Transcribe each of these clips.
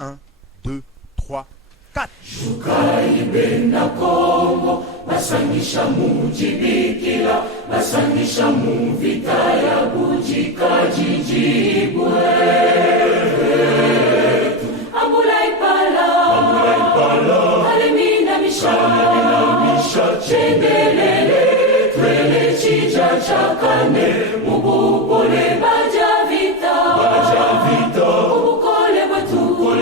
1, 2, 3, 4. Shukaibenda Kongo, basangisha mujibikila, basangisha muvita ya bujikajijibwe. Ambulaipala, alemina misha, chendelele, twele chija chakane, mubukole baja vita, mubukole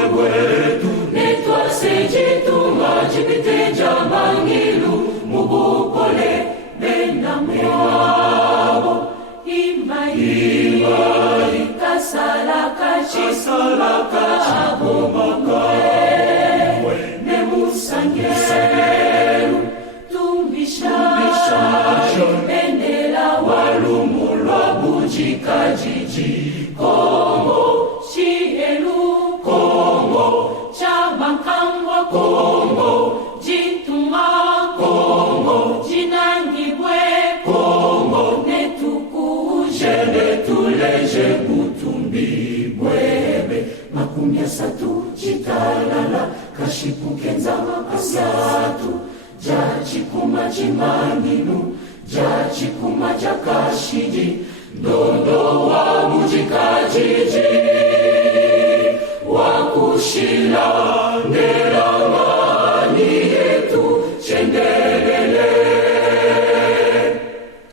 bwetu, netwa sejitu majibite jamangilu, mubukole bena mwabo, imai kasalaka chisalaka abomokwe, nemusangeru tumbisha bendela walumulwa bujikajiji Kongo chielu Kongo chabankangwa Kongo jintuma Kongo jinangibwe Kongo netukuje netuleje kutumbi bwebe makumi asatu chitalala kashipuke nzama asatu jachikuma chimanginu jachikuma jakashiji ndondo wa bujikajiji